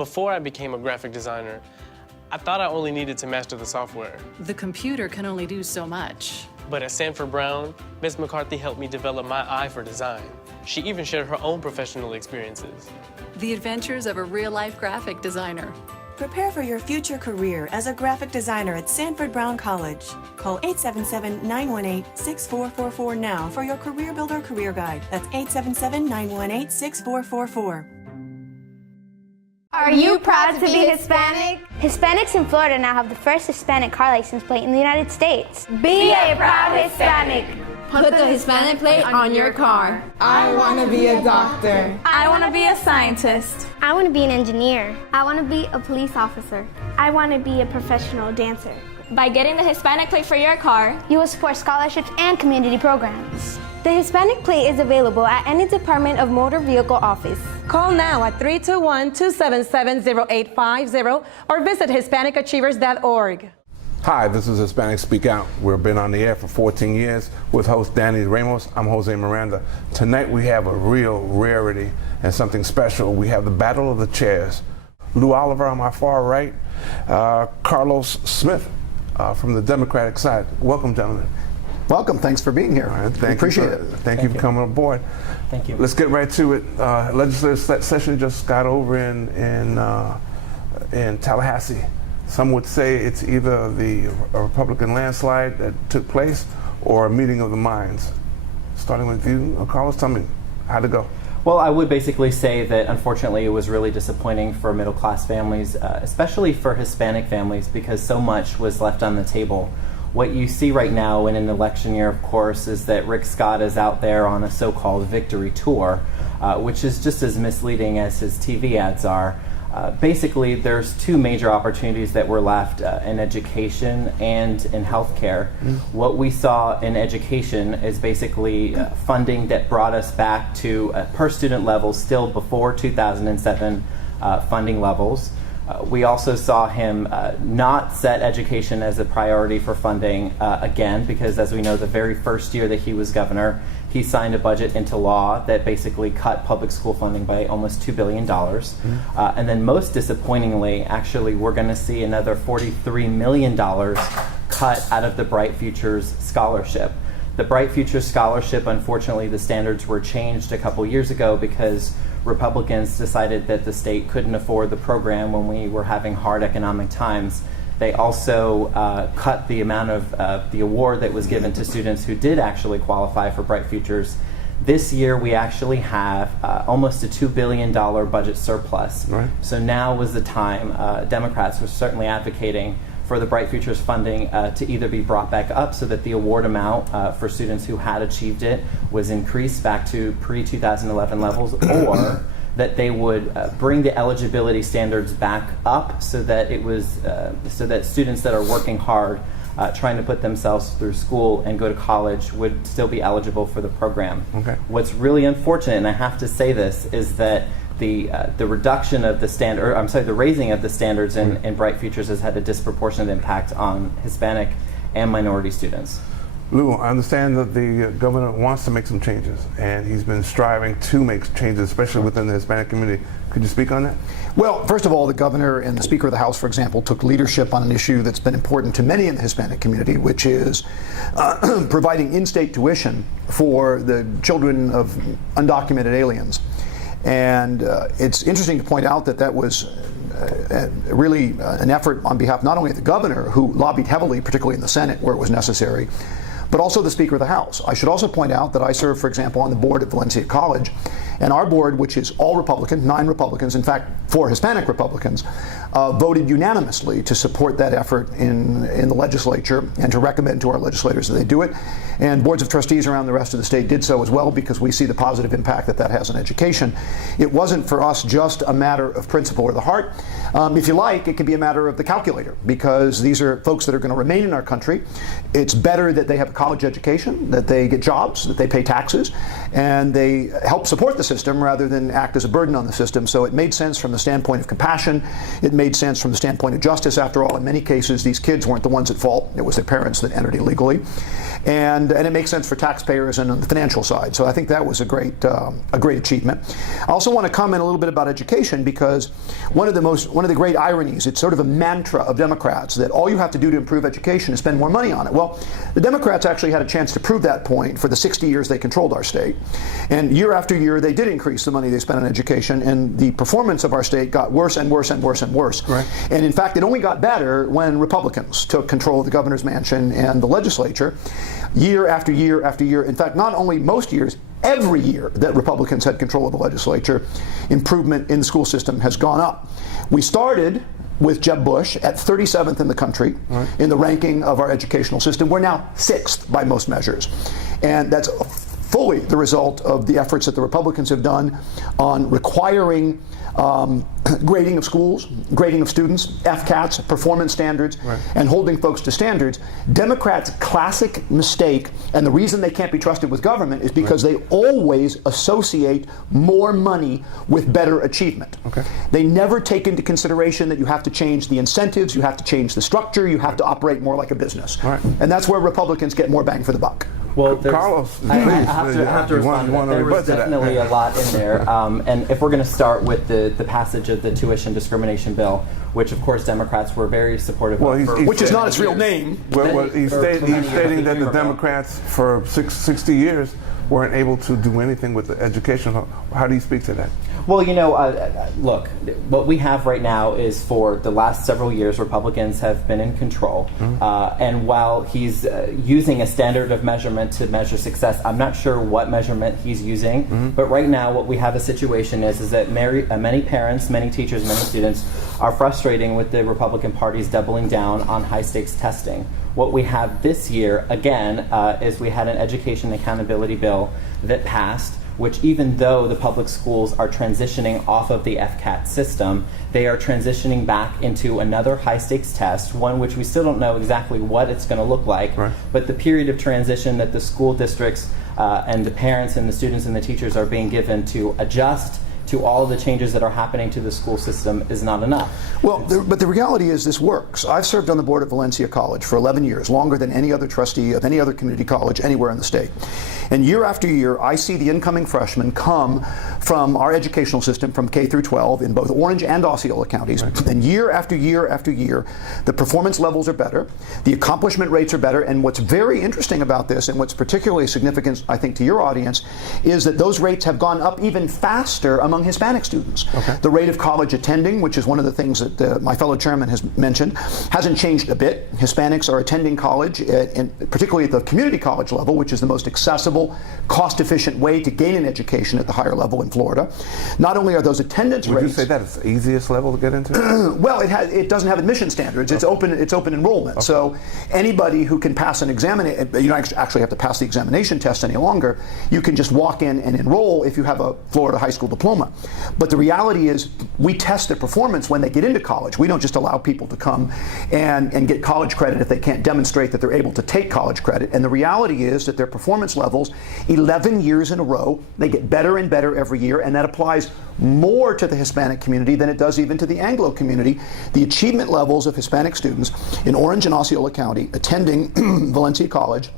Before I became a graphic designer, I thought I only needed to master the software. The computer can only do so much. But at Sanford Brown, Ms. McCarthy helped me develop my eye for design. She even shared her own professional experiences. The adventures of a real-life graphic designer. Prepare for your future career as a graphic designer at Sanford Brown College. Call 877-918-6444 now for your Career Builder Career Guide. That's 877-918-6444. Are you proud to be Hispanic? Hispanics in Florida now have the first Hispanic car license plate in the United States. Be a proud Hispanic. Put the Hispanic plate on your car. I want to be a doctor. I want to be a scientist. I want to be an engineer. I want to be a police officer. I want to be a professional dancer. By getting the Hispanic plate for your car, you will support scholarships and community programs. The Hispanic plate is available at any Department of Motor Vehicle office. Call now at 321-277-0850 or visit HispanicAchievers.org. Hi, this is Hispanic Speak Out. We've been on the air for 14 years with host Danny Ramos. I'm Jose Miranda. Tonight we have a real rarity and something special. We have the Battle of the Chairs. Lou Oliver on my far right, Carlos Smith from the Democratic side. Welcome, gentlemen. Welcome. Thanks for being here. Right, Appreciate it. Thank you for coming aboard. Thank you. Let's get right to it. Legislative session just got over in Tallahassee. Some would say it's either a Republican landslide that took place or a meeting of the minds. Starting with you, Carlos, tell me, how'd it go? Well, I would basically say that unfortunately it was really disappointing for middle class families, especially for Hispanic families, because so much was left on the table. What you see right now in an election year, of course, is that Rick Scott is out there on a so-called victory tour, which is just as misleading as his TV ads are. Basically, there's two major opportunities that were left in education and in healthcare. What we saw in education is basically funding that brought us back to per student levels still before 2007 funding levels. We also saw him not set education as a priority for funding again, because as we know, the very first year that he was governor, he signed a budget into law that basically cut public school funding by almost $2 billion. And then most disappointingly, actually, we're going to see another $43 million cut out of the Bright Futures Scholarship. The Bright Futures Scholarship, unfortunately, the standards were changed a couple years ago because Republicans decided that the state couldn't afford the program when we were having hard economic times. They also cut the amount of the award that was given to students who did actually qualify for Bright Futures. This year we actually have almost a $2 billion budget surplus. Right. So now was the time. Democrats were certainly advocating for the Bright Futures funding to either be brought back up so that the award amount for students who had achieved it was increased back to pre-2011 levels, or that they would bring the eligibility standards back up so that it was so that students that are working hard trying to put themselves through school and go to college would still be eligible for the program. Okay. What's really unfortunate, and I have to say this, is that the reduction of the standard, the raising of the standards in Bright Futures has had a disproportionate impact on Hispanic and minority students. Lou, I understand that the governor wants to make some changes, and he's been striving to make changes, especially within the Hispanic community. Could you speak on that? Well, first of all, the governor and the Speaker of the House, for example, took leadership on an issue that's been important to many in the Hispanic community, which is providing in-state tuition for the children of undocumented aliens. And it's interesting to point out that that was really an effort on behalf not only of the governor, who lobbied heavily, particularly in the Senate where it was necessary, but also the Speaker of the House. I should also point out that I serve, for example, on the board at Valencia College, and our board, which is all Republican, 9 Republicans, in fact 4 Hispanic Republicans, voted unanimously to support that effort in the legislature and to recommend to our legislators that they do it. And boards of trustees around the rest of the state did so as well, because we see the positive impact that that has on education. It wasn't for us just a matter of principle or the heart. If you like, it can be a matter of the calculator, because these are folks that are going to remain in our country. It's better that they have a college education, that they get jobs, that they pay taxes, and they help support the system rather than act as a burden on the system. So it made sense from the standpoint of compassion. It made sense from the standpoint of justice. After all, in many cases, these kids weren't the ones at fault. It was their parents that entered illegally. And it makes sense for taxpayers and on the financial side. So I think that was a great achievement. I also want to comment a little bit about education, because one of the great ironies, it's sort of a mantra of Democrats that all you have to do to improve education is spend more money on it. Well, the Democrats actually had a chance to prove that point for the 60 years they controlled our state. And year after year, they did increase the money they spent on education, and the performance of our state got worse and worse and worse and worse. Right. And in fact, it only got better when Republicans took control of the governor's mansion and the legislature. Year after year after year, in fact, not only most years, every year that Republicans had control of the legislature, improvement in the school system has gone up. We started with Jeb Bush at 37th in the country in the ranking of our educational system. We're now 6th by most measures. And that's fully the result of the efforts that the Republicans have done on requiring grading of schools, grading of students, FCATs, performance standards, and holding folks to standards. Democrats' classic mistake, and the reason they can't be trusted with government, is because they always associate more money with better achievement. They never take into consideration that you have to change the incentives, you have to change the structure, you have to operate more like a business. And that's where Republicans get more bang for the buck. Well, Carlos, I have to respond to that. There was definitely a lot in there. And if we're going to start with the passage of the tuition discrimination bill, which of course Democrats were very supportive of. Which is not its real name. Well, he's stating that the Democrats for 60 years weren't able to do anything with the education. How do you speak to that? Well, you know, look, what we have right now is for the last several years, Republicans have been in control. And while he's using a standard of measurement to measure success, I'm not sure what measurement he's using. But right now, what we have a situation is that many parents, many teachers, many students are frustrating with the Republican Party's doubling down on high-stakes testing. What we have this year, again, is we had an education accountability bill that passed, which even though the public schools are transitioning off of the FCAT system, they are transitioning back into another high-stakes test, one which we still don't know exactly what it's going to look like, but the period of transition that the school districts and the parents and the students and the teachers are being given to adjust to all of the changes that are happening to the school system is not enough. Well, but the reality is this works. I've served on the board of Valencia College for 11 years, longer than any other trustee of any other community college anywhere in the state. And year after year, I see the incoming freshmen come from our educational system from K through 12 in both Orange and Osceola counties. And year after year after year, the performance levels are better, the accomplishment rates are better, and what's very interesting about this, and what's particularly significant, I think, to your audience, is that those rates have gone up even faster among Hispanic students. The rate of college attending, which is one of the things that my fellow chairman has mentioned, hasn't changed a bit. Hispanics are attending college, particularly at the community college level, which is the most accessible, cost-efficient way to gain an education at the higher level in Florida. Not only are those attendance rates... Would you say that it's the easiest level to get into? Well, it doesn't have admission standards. It's open enrollment. So anybody who can pass an examination, you don't actually have to pass the examination test any longer. You can just walk in and enroll if you have a Florida high school diploma. But the reality is we test their performance when they get into college. We don't just allow people to come and get college credit if they can't demonstrate that they're able to take college credit. And the reality is that their performance levels, 11 years in a row, they get better and better every year, and that applies more to the Hispanic community than it does even to the Anglo community. The achievement levels of Hispanic students in Orange and Osceola County attending Valencia College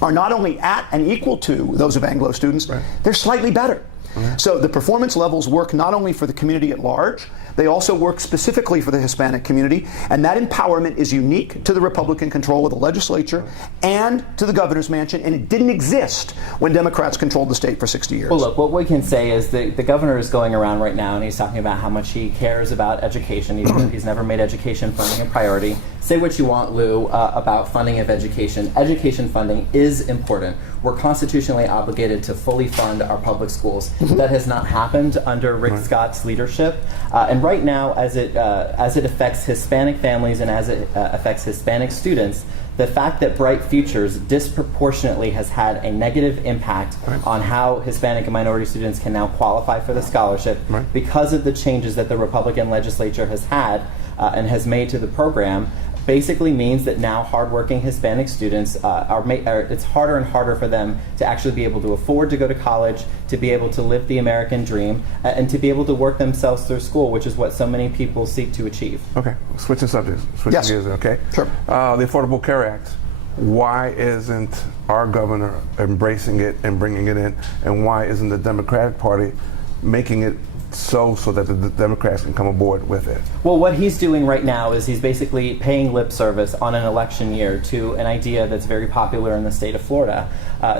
are not only at and equal to those of Anglo students, they're slightly better. So the performance levels work not only for the community at large, they also work specifically for the Hispanic community, and that empowerment is unique to the Republican control of the legislature and to the governor's mansion, and it didn't exist when Democrats controlled the state for 60 years. Well, look, what we can say is the governor is going around right now and he's talking about how much he cares about education, even though he's never made education funding a priority. Say what you want, Lou, about funding of education. Education funding is important. We're constitutionally obligated to fully fund our public schools. That has not happened under Rick Scott's leadership. And right now, as it affects Hispanic families and as it affects Hispanic students, the fact that Bright Futures disproportionately has had a negative impact on how Hispanic and minority students can now qualify for the scholarship because of the changes that the Republican legislature has had and has made to the program. basically means that now hardworking Hispanic students it's harder and harder for them to actually be able to afford to go to college, to be able to live the American dream, and to be able to work themselves through school, which is what so many people seek to achieve. Okay, switching subjects, switching gears, okay? Sure. The Affordable Care Act. Why isn't our governor embracing it and bringing it in, and why isn't the Democratic Party making it so that the Democrats can come aboard with it? Well, what he's doing right now is he's basically paying lip service on an election year to an idea that's very popular in the state of Florida,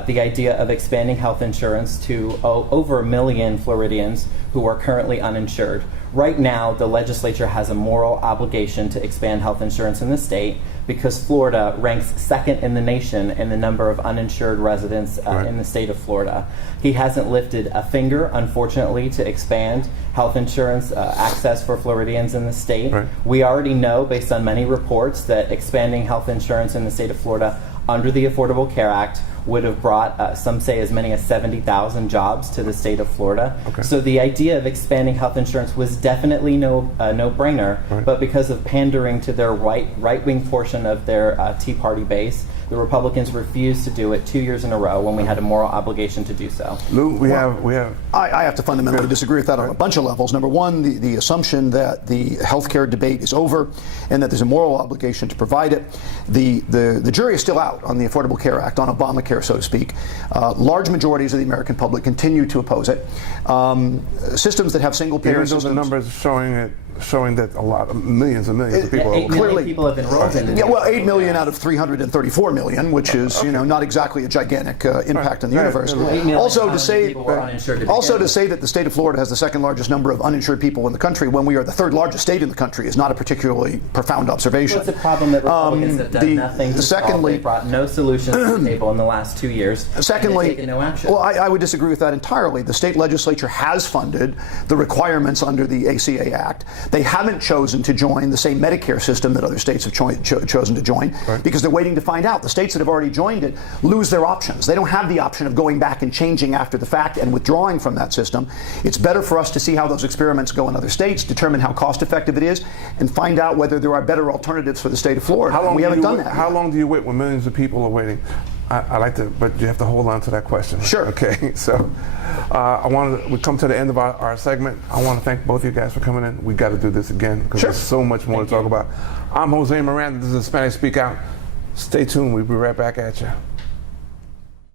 the idea of expanding health insurance to over 1 million Floridians who are currently uninsured. Right now, the legislature has a moral obligation to expand health insurance in the state because Florida ranks second in the nation in the number of uninsured residents in the state of Florida. He hasn't lifted a finger, unfortunately, to expand health insurance access for Floridians in the state. Right. We already know, based on many reports, that expanding health insurance in the state of Florida under the Affordable Care Act would have brought, some say, as many as 70,000 jobs to the state of Florida. Okay. So the idea of expanding health insurance was definitely no-brainer, Right. but because of pandering to their right-wing portion of their Tea Party base, the Republicans refused to do it 2 years in a row when we had a moral obligation to do so. Lou, we have. I have to fundamentally disagree with that on a bunch of levels. Number one, the assumption that the healthcare debate is over and that there's a moral obligation to provide it. The jury is still out on the Affordable Care Act, on Obamacare, so to speak. Large majorities of the American public continue to oppose it. Systems that have single-payer systems. The numbers showing that millions and millions of people. 8 million people have enrolled in it. Yeah, well, 8 million out of 334 million, which is not exactly a gigantic impact on the universe. Also to say that the state of Florida has the second largest number of uninsured people in the country when we are the third largest state in the country is not a particularly profound observation. Well, it's a problem that Republicans have done nothing to solve. They brought no solutions to the table in the last 2 years. Secondly, taken no action. Well, I would disagree with that entirely. The state legislature has funded the requirements under the ACA Act. They haven't chosen to join the same Medicare system that other states have chosen to join because they're waiting to find out. The states that have already joined it lose their options. They don't have the option of going back and changing after the fact and withdrawing from that system. It's better for us to see how those experiments go in other states, determine how cost effective it is, and find out whether there are better alternatives for the state of Florida. We haven't done that. How long do you wait when millions of people are waiting? I like to, but you have to hold on to that question. Sure. Okay. So, we come to the end of our segment. I want to thank both of you guys for coming in. We got to do this again because there's so much more to talk about. I'm Jose Miranda. This is Hispanic Speak Out. Stay tuned. We'll be right back at you.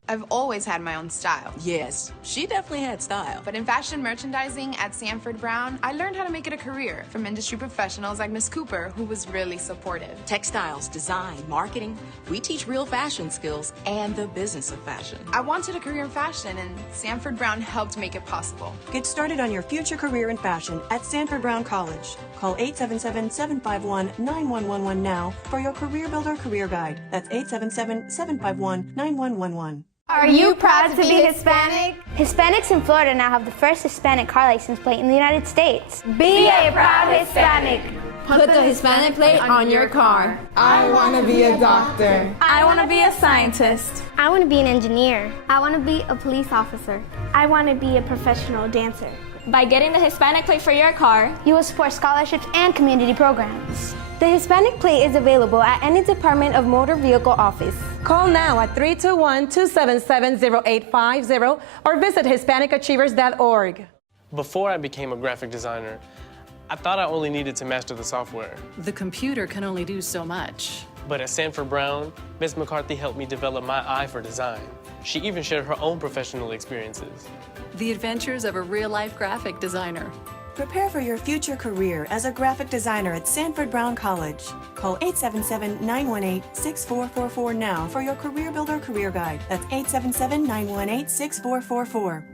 I've always had my own style. Yes, she definitely had style. But in fashion merchandising at Sanford Brown, I learned how to make it a career from industry professionals like Miss Cooper, who was really supportive. Textiles, design, marketing, we teach real fashion skills and the business of fashion. I wanted a career in fashion, and Sanford Brown helped make it possible. Get started on your future career in fashion at Sanford Brown College. Call 877-751-9111 now for your Career Builder Career Guide. That's 877-751-9111. Are you proud to be Hispanic? Hispanics in Florida now have the first Hispanic car license plate in the United States. Be a proud Hispanic. Put the Hispanic plate on your car. I want to be a doctor. I want to be a scientist. I want to be an engineer. I want to be a police officer. I want to be a professional dancer. By getting the Hispanic plate for your car, you will support scholarships and community programs. The Hispanic plate is available at any Department of Motor Vehicle office. Call now at 321-277-0850 or visit HispanicAchievers.org. Before I became a graphic designer, I thought I only needed to master the software. The computer can only do so much. But at Sanford Brown, Ms. McCarthy helped me develop my eye for design. She even shared her own professional experiences. The adventures of a real-life graphic designer. Prepare for your future career as a graphic designer at Sanford Brown College. Call 877-918-6444 now for your Career Builder Career Guide. That's 877-918-6444.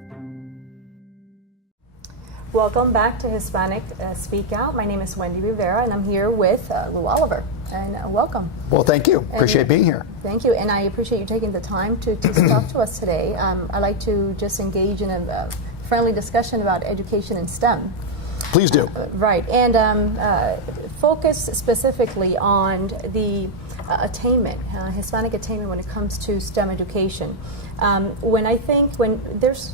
Welcome back to Hispanic Speak Out. My name is Wendy Rivera, and I'm here with Lou Oliver. And welcome. Well, thank you. Appreciate being here. Thank you, and I appreciate you taking the time to talk to us today. I'd like to just engage in a friendly discussion about education in STEM. Please do. Right, and focus specifically on the attainment, Hispanic attainment when it comes to STEM education. When there's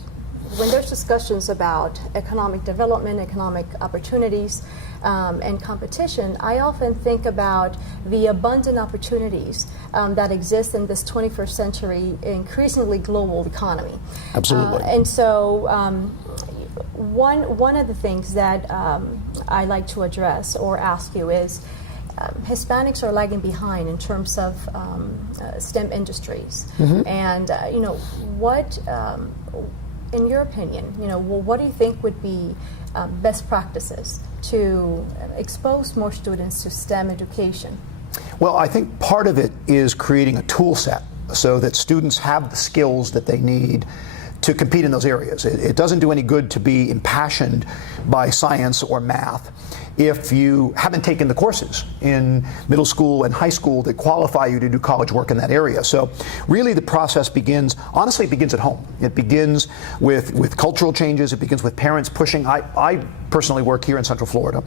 when there's discussions about economic development, economic opportunities, and competition, I often think about the abundant opportunities that exist in this 21st century, increasingly global economy. Absolutely. And so one of the things that I like to address or ask you is, Hispanics are lagging behind in terms of STEM industries, and what, in your opinion, what do you think would be best practices to expose more students to STEM education? Well, I think part of it is creating a tool set so that students have the skills that they need to compete in those areas. It doesn't do any good to be impassioned by science or math if you haven't taken the courses in middle school and high school that qualify you to do college work in that area. So really the process begins, honestly, it begins at home. It begins with cultural changes. It begins with parents pushing. I personally work here in Central Florida,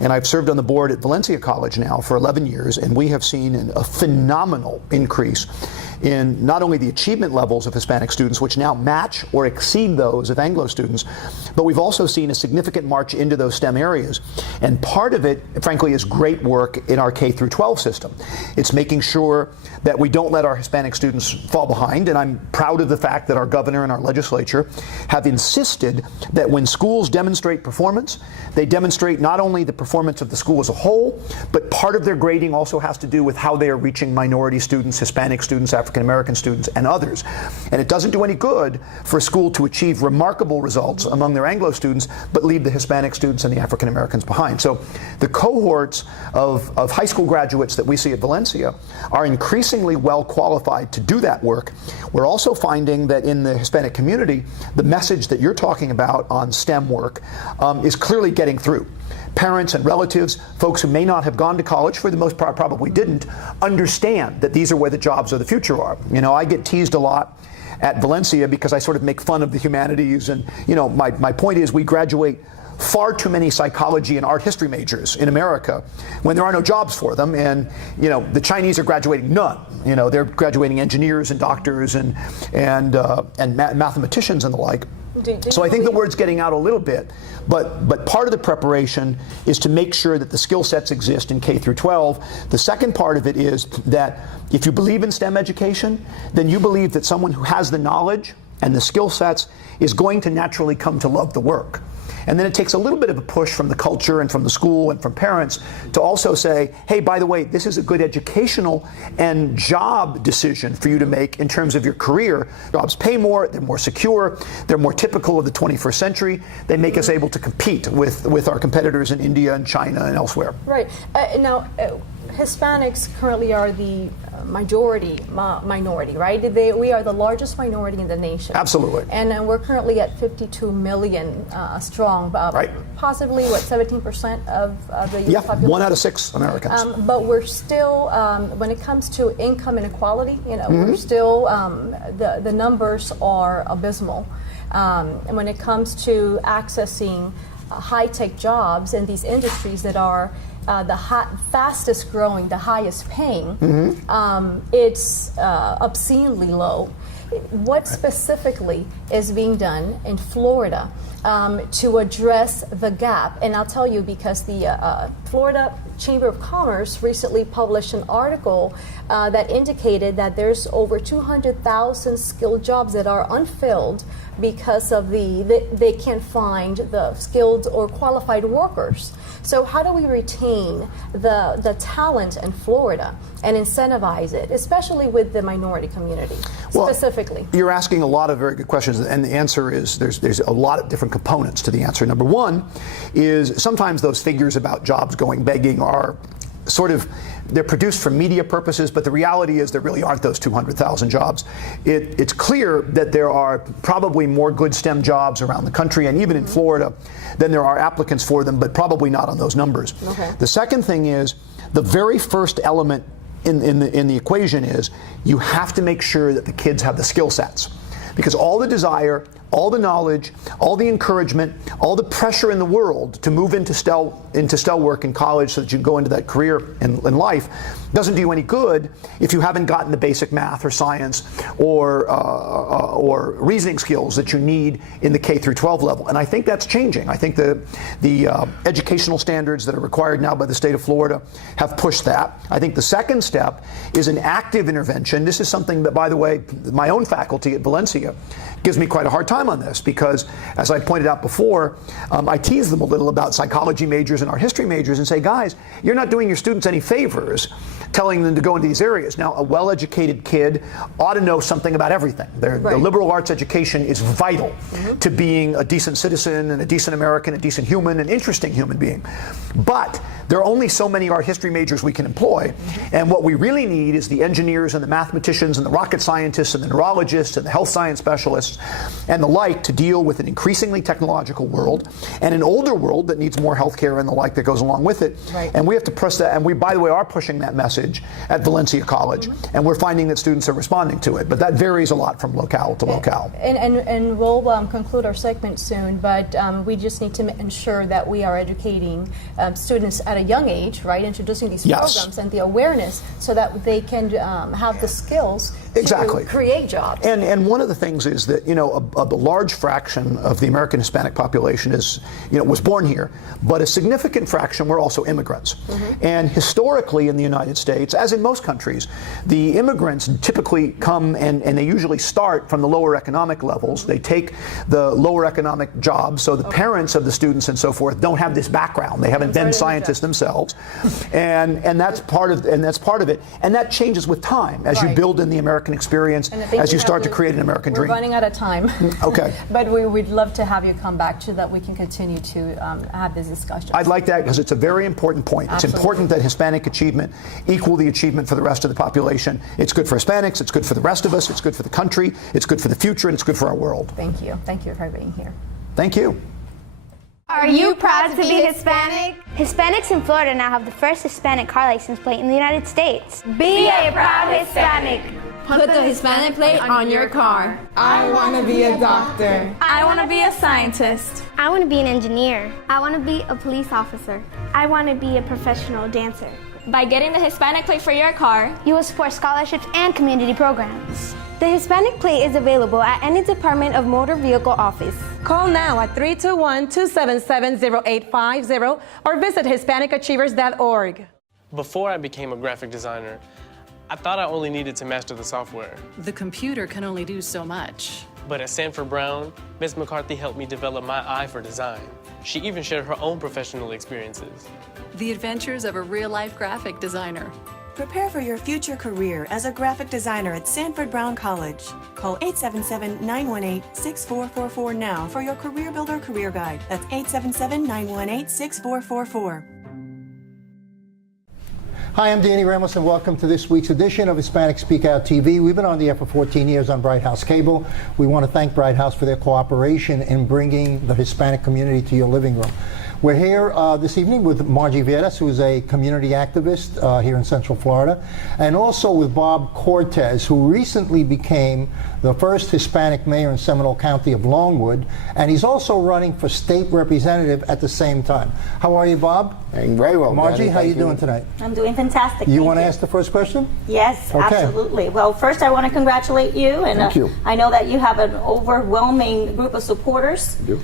and I've served on the board at Valencia College now for 11 years, and we have seen a phenomenal increase in not only the achievement levels of Hispanic students, which now match or exceed those of Anglo students, but we've also seen a significant march into those STEM areas. And part of it, frankly, is great work in our K through 12 system. It's making sure that we don't let our Hispanic students fall behind, and I'm proud of the fact that our governor and our legislature have insisted that when schools demonstrate performance, they demonstrate not only the performance of the school as a whole, but part of their grading also has to do with how they are reaching minority students, Hispanic students, African American students, and others. And it doesn't do any good for a school to achieve remarkable results among their Anglo students, but leave the Hispanic students and the African Americans behind. So the cohorts of high school graduates that we see at Valencia are increasingly well qualified to do that work. We're also finding that in the Hispanic community, the message that you're talking about on STEM work is clearly getting through. Parents and relatives, folks who may not have gone to college, for the most part probably didn't, understand that these are where the jobs of the future are. You know, I get teased a lot at Valencia because I sort of make fun of the humanities, and my point is we graduate far too many psychology and art history majors in America when there are no jobs for them, and the Chinese are graduating none. They're graduating engineers and doctors and mathematicians and the like. So I think the word's getting out a little bit, but part of the preparation is to make sure that the skill sets exist in K through 12. The second part of it is that if you believe in STEM education, then you believe that someone who has the knowledge and the skill sets is going to naturally come to love the work. And then it takes a little bit of a push from the culture and from the school and from parents to also say, hey, by the way, this is a good educational and job decision for you to make in terms of your career. Jobs pay more, they're more secure, they're more typical of the 21st century. They make us able to compete with our competitors in India and China and elsewhere. Right. Now, Hispanics currently are the minority, right? We are the largest minority in the nation. Absolutely. And we're currently at 52 million strong, right. Possibly, 17% of the U.S. population? 1 out of 6 Americans. But we're still, when it comes to income inequality, we're still, the numbers are abysmal. And when it comes to accessing high-tech jobs in these industries that are the fastest growing, the highest paying, it's obscenely low. What specifically is being done in Florida to address the gap? And I'll tell you, because the Florida Chamber of Commerce recently published an article that indicated that there's over 200,000 skilled jobs that are unfilled because of they can't find the skilled or qualified workers. So how do we retain the talent in Florida and incentivize it, especially with the minority community specifically? Well, you're asking a lot of very good questions, and the answer is there's a lot of different components to the answer. Number one is sometimes those figures about jobs going begging are they're produced for media purposes, but the reality is there really aren't those 200,000 jobs. It's clear that there are probably more good STEM jobs around the country and even in Florida than there are applicants for them, but probably not on those numbers. Okay. The second thing is the very first element in the equation is you have to make sure that the kids have the skill sets. Because all the desire, all the knowledge, all the encouragement, all the pressure in the world to move into STEL work in college so that you can go into that career in life doesn't do you any good if you haven't gotten the basic math or science or reasoning skills that you need in the K through 12 level. And I think that's changing. I think the educational standards that are required now by the state of Florida have pushed that. I think the second step is an active intervention. This is something that, by the way, my own faculty at Valencia gives me quite a hard time on this because, as I pointed out before, I tease them a little about psychology majors and art history majors and say, guys, you're not doing your students any favors telling them to go into these areas. Now, a well-educated kid ought to know something about everything. The liberal arts education is vital to being a decent citizen and a decent American, a decent human, an interesting human being. But there are only so many art history majors we can employ, and what we really need is the engineers and the mathematicians and the rocket scientists and the neurologists and the health science specialists and the like to deal with an increasingly technological world and an older world that needs more healthcare and the like that goes along with it. And we have to press that, and we, by the way, are pushing that message at Valencia College, and we're finding that students are responding to it, but that varies a lot from locale to locale. And we'll conclude our segment soon, but we just need to ensure that we are educating students at a young age, right, introducing these programs and the awareness so that they can have the skills to create jobs. And one of the things is that, you know, a large fraction of the American Hispanic population is, you know, was born here, but a significant fraction were also immigrants. And historically in the United States, as in most countries, the immigrants typically come and they usually start from the lower economic levels. They take the lower economic jobs, so the parents of the students and so forth don't have this background. They haven't been scientists themselves, and that's part of it. And that changes with time as you build in the American experience, as you start to create an American dream. We're running out of time. Okay. But we'd love to have you come back so that we can continue to have this discussion. I'd like that because it's a very important point. It's important that Hispanic achievement equal the achievement for the rest of the population. It's good for Hispanics, it's good for the rest of us, it's good for the country, it's good for the future, and it's good for our world. Thank you. Thank you for being here. Thank you. Are you proud to be Hispanic? Hispanics in Florida now have the first Hispanic car license plate in the United States. Be a proud Hispanic. Put the Hispanic plate on your car. I want to be a doctor. I want to be a scientist. I want to be an engineer. I want to be a police officer. I want to be a professional dancer. By getting the Hispanic plate for your car, you will support scholarships and community programs. The Hispanic plate is available at any Department of Motor Vehicle office. Call now at 321-277-0850 or visit HispanicAchievers.org. Before I became a graphic designer, I thought I only needed to master the software. The computer can only do so much. But at Sanford Brown, Ms. McCarthy helped me develop my eye for design. She even shared her own professional experiences. The adventures of a real-life graphic designer. Prepare for your future career as a graphic designer at Sanford Brown College. Call 877-918-6444 now for your Career Builder Career Guide. That's 877-918-6444. Hi, I'm Danny Ramos, and welcome to this week's edition of Hispanic SpeakOut TV. We've been on the air for 14 years on Bright House Cable. We want to thank Bright House for their cooperation in bringing the Hispanic community to your living room. We're here this evening with Margie Vieras, who's a community activist here in Central Florida, and also with Bob Cortez, who recently became the first Hispanic mayor in Seminole County of Longwood, and he's also running for state representative at the same time. How are you, Bob? I'm very well, Margie, Daddy. how are you doing tonight? I'm doing fantastic. You want to ask the first question? Yes, okay. Absolutely. Well, first I want to congratulate you, and Thank you. I know that you have an overwhelming group of supporters. I do.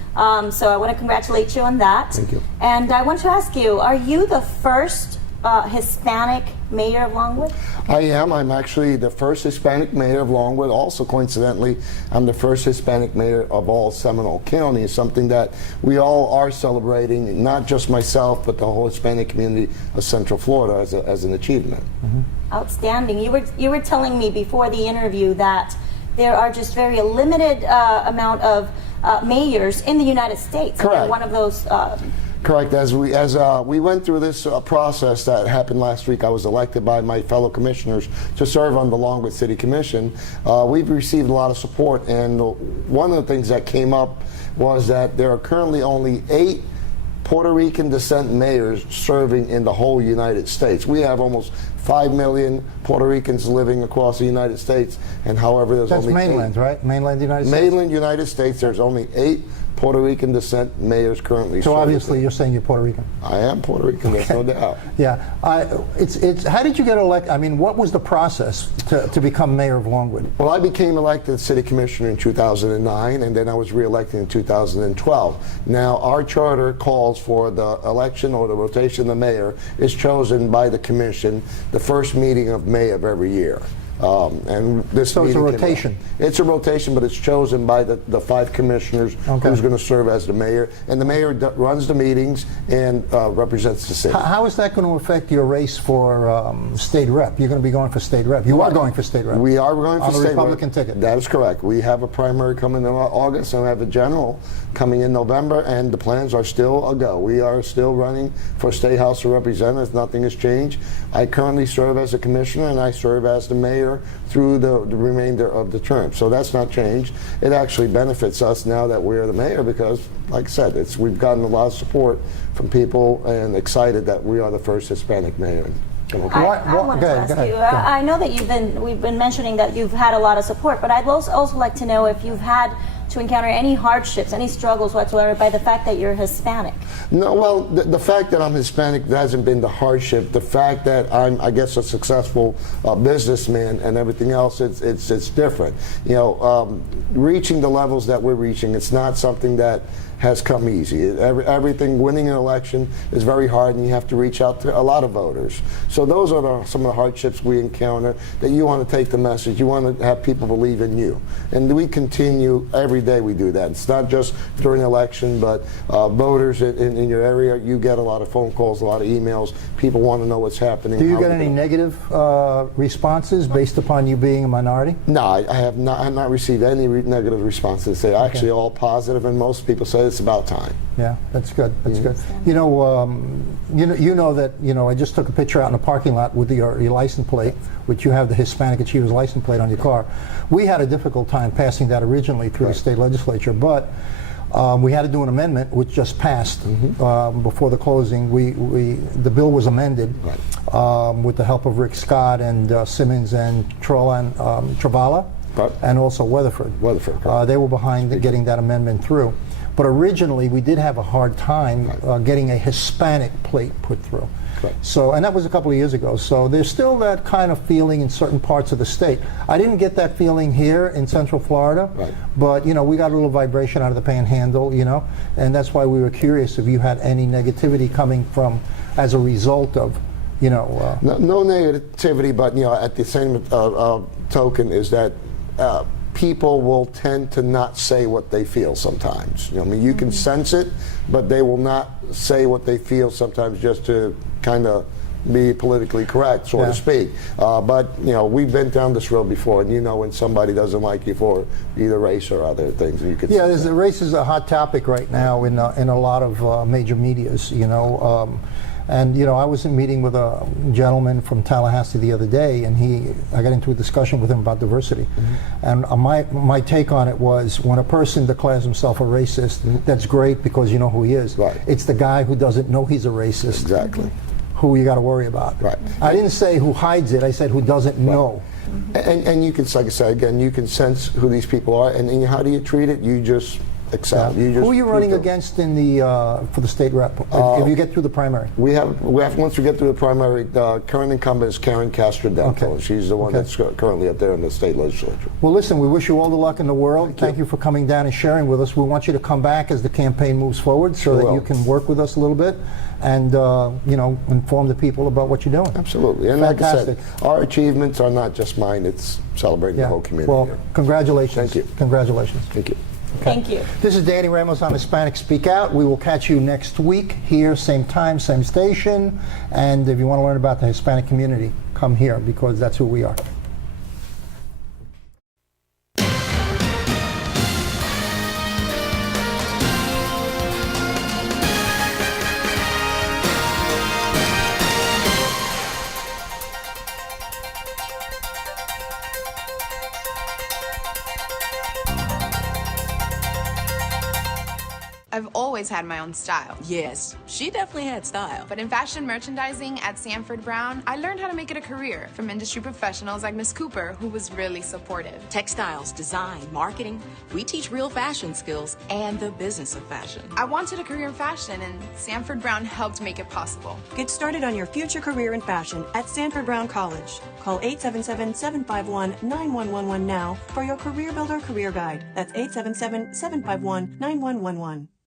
So I want to congratulate you on that. Thank you. And I want to ask you, are you the first Hispanic mayor of Longwood? I am. I'm actually the first Hispanic mayor of Longwood. Also, coincidentally, I'm the first Hispanic mayor of all Seminole County. It's something that we all are celebrating, not just myself, but the whole Hispanic community of Central Florida as an achievement. Outstanding. You were telling me before the interview that there are just very limited amount of mayors in the United States. Correct. And one of those. Correct. As we went through this process that happened last week, I was elected by my fellow commissioners to serve on the Longwood City Commission. We've received a lot of support, and one of the things that came up was that there are currently only 8 Puerto Rican descent mayors serving in the whole United States. We have almost 5 million Puerto Ricans living across the United States, and however, there's That's only mainland, 8. right? Mainland United States? Mainland United States, there's only 8 Puerto Rican descent mayors currently So serving. obviously you're saying you're Puerto Rican. I am Puerto Rican, there's no doubt. Yeah. It's how did you get elected? I mean, what was the process to become mayor of Longwood? Well, I became elected city commissioner in 2009, and then I was reelected in 2012. Now, our charter calls for the election or the rotation of the mayor is chosen by the commission the first meeting of May of every year. And this So it's a meeting came rotation. up. It's a rotation, but it's chosen by the 5 commissioners who's going to serve as the mayor. And the mayor runs the meetings and represents the city. How is that going to affect your race for state rep? You're going to be going for state rep. You are going for state rep. We are going for on state the rep. Republican ticket. That is correct. We have a primary coming in August, and we have a general coming in November, and the plans are still a go. We are still running for State House of Representatives. Nothing has changed. I currently serve as a commissioner, and I serve as the mayor through the remainder of the term. So that's not changed. It actually benefits us now that we're the mayor because, like I said, we've gotten a lot of support from people and excited that we are the first Hispanic mayor. I wanted to ask you. I know that we've been mentioning that you've had a lot of support, but I'd also like to know if you've had to encounter any hardships, any struggles whatsoever by the fact that you're Hispanic. No, well, the fact that I'm Hispanic hasn't been the hardship. The fact that I'm, I guess, a successful businessman and everything else, it's different. You know, reaching the levels that we're reaching, it's not something that has come easy. Everything, winning an election is very hard, and you have to reach out to a lot of voters. So those are some of the hardships we encounter, that you want to take the message, you want to have people believe in you. And we continue, every day we do that. It's not just during the election, but voters in your area, you get a lot of phone calls, a lot of emails. People want to know what's happening. Do you get any negative responses based upon you being a minority? No, I have not received any negative responses. They're actually all positive, and most people say it's about time. Yeah, that's good. That's good. You know that I just took a picture out in the parking lot with your license plate, which you have the Hispanic Achievers license plate on your car. We had a difficult time passing that originally through the state legislature, but we had to do an amendment, which just passed before the closing. The bill was amended with the help of Rick Scott and Simmons and Travala, and also Weatherford. They were behind getting that amendment through. But originally, we did have a hard time getting a Hispanic plate put through. So, and that was a couple of years ago. So there's still that kind of feeling in certain parts of the state. I didn't get that feeling here in Central Florida, but we got a little vibration out of the Panhandle, and that's why we were curious if you had any negativity coming from as a result of, no negativity, but at the same token is that. People will tend to not say what they feel sometimes. You can sense it, but they will not say what they feel sometimes just to kind of be politically correct, so to speak. But we've been down this road before, and when somebody doesn't like you for either race or other things, you could. Yeah, race is a hot topic right now in a lot of major medias. And I was in meeting with a gentleman from Tallahassee the other day, and I got into a discussion with him about diversity. And my take on it was, when a person declares himself a racist, that's great because you know who he is. It's the guy who doesn't know he's a racist. Who you got to worry about. I didn't say who hides it. I said who doesn't know. And you can, like I said again, you can sense who these people are, and how do you treat it? You just excel. Who are you running against in for the state rep? If you get through the primary, we have once we get through the primary, current incumbent is Karen Castro-Dento. She's the one that's currently up there in the state legislature. Well, listen, we wish you all the luck in the world. Thank you for coming down and sharing with us. We want you to come back as the campaign moves forward, so that you can work with us a little bit and inform the people about what you're doing. Absolutely, and fantastic. Like I said, our achievements are not just mine; it's celebrating the whole community. Well, congratulations. Thank you. Congratulations. Thank you. Thank you. This is Danny Ramos on Hispanic Speak Out. We will catch you next week here, same time, same station. And if you want to learn about the Hispanic community, come here, because that's who we are. I've always had my own style. Yes, she definitely had style. But in fashion merchandising at Sanford Brown, I learned how to make it a career from industry professionals like Miss Cooper, who was really supportive. Textiles, design, marketing, we teach real fashion skills and the business of fashion. I wanted a career in fashion, and Sanford Brown helped make it possible. Get started on your future career in fashion at Sanford Brown College. Call 877-751-9111 now for your Career Builder Career Guide. That's 877-751-9111.